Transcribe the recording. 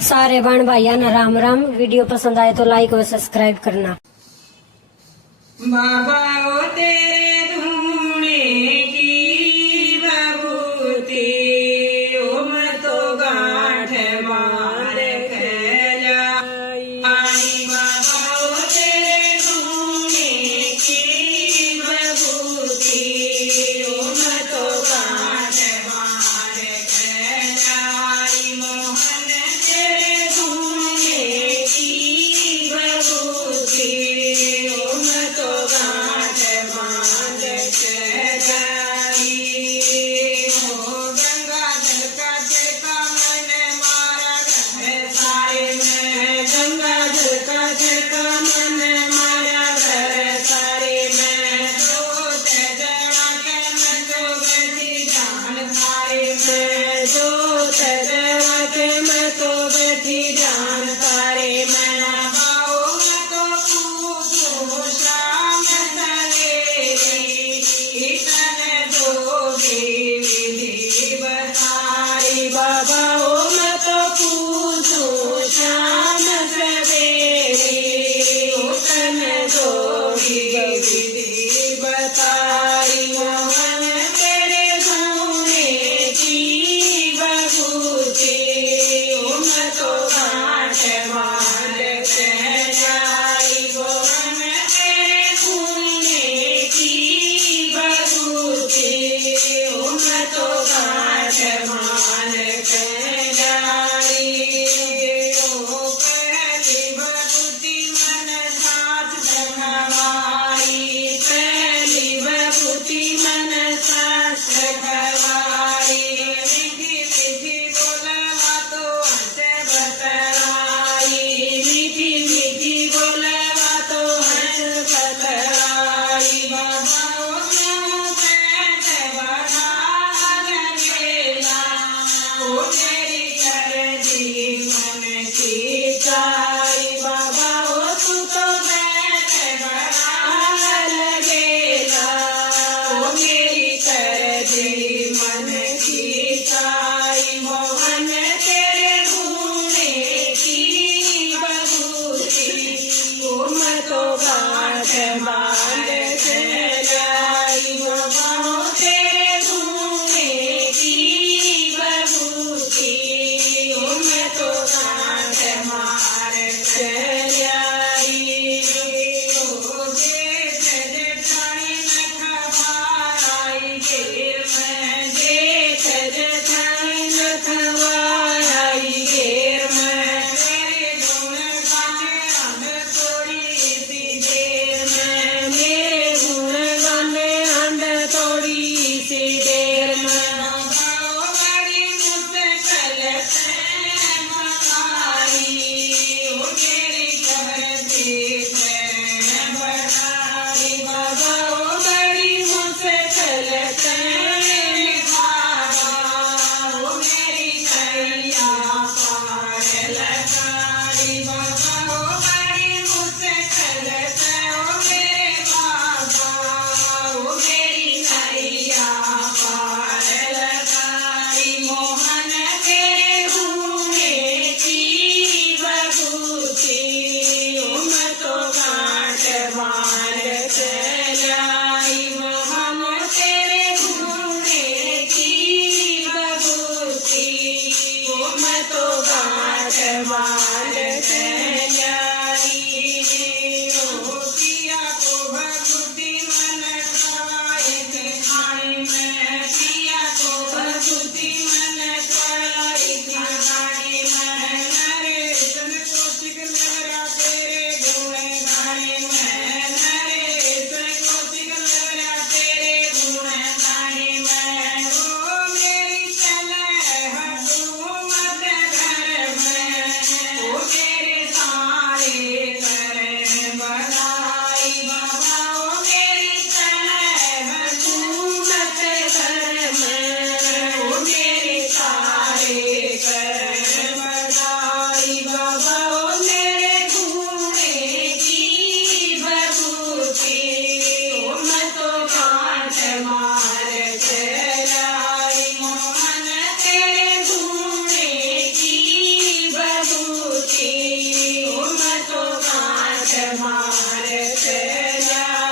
सारे बहन भाइयों ना राम राम। वीडियो पसंद आए तो लाइक और सब्सक्राइब करना। बाबा ओ तेरे धूने की बबूती ओ मैं तो गांठ बांध के लाई। बाबा ओ तेरे धूने की बबूती ओ मैं तो गांठ बांध के लाई। मोहन तेरे धूने की बबूती ओ मैं तो गांठ बांध के लाई। ओ गंगा जल का छिड़का मैंने मारा घर सारे में। गंगा जल का छिड़का मैंने मारा घर सारे में। जोत जला के मैं तो बैठी जान तारे में। जोत जला के मैं तो बैठी जान तारे में। बाओ मैं तो पूछूं शाम सवेरी इतने जोगी विधि बताई। बाबा ओ मैं तो पूछूं शाम सवेरी इतने जोगी विधि बताई। मोहन तेरे धूने की बबूती ओ मैं तो गांठ बांध के लाई। मोहन तेरे धूने की बबूती ओ मैं तो गांठ बांध के लाई। ओ पहली बबूती मन साथ रखवाई। पहली बबूती मन साथ रखवाई। मीठी मीठी बोलवा तो हंसे बतलाई। मीठी मीठी बोलवा तो हंस बतलाई। बाबा ओ मैं पेट बड़ा लगेला ओ तेरी करदी मन की चाई। बाबा ओ तू तो पेट बड़ा लगेला ओ मेरी करदी मन की चाई। मोहन तेरे धूने की बबूती ओ मैं तो गांठ बांध के लाई। बाबा ओ तेरे धूने की बबूती ओ मैं तो गांठ मार के लाई। ओ जेठ जेठानी न खवाई घेर में। जेठ जेठानी न खवाई घेर में। तेरे गुण गाने अंध थोड़ी सी देर में। मेरे गुण गाने अंध थोड़ी सी देर में। बाबा ओ बड़ी मुश्किल से मनाई ओ तेरी करदी से बढ़ाई। बाबा ओ बड़ी मुश्किल से निभावा ओ मेरी नैया पार लगाई। बाबा ओ बड़ी मुश्किल से ओ मेरे बाबा ओ मेरी नैया पार लगाई। मोहन तेरे धूने की बबूती ओ मैं तो गांठ बांध के लाई। मोहन तेरे धूने की बबूती ओ मैं तो गांठ बांध के लाई। ओ पिया को बबूती मन खवाई थी खाने में। पिया को बबूती मन खवाई थी खाने में। नरेशन को चिकलरा तेरे गुण गाने में। नरेशन को चिकलरा तेरे गुण गाने में। ओ मेरी चले हुकूमत घर में। ગાંઠ મારે ખેલા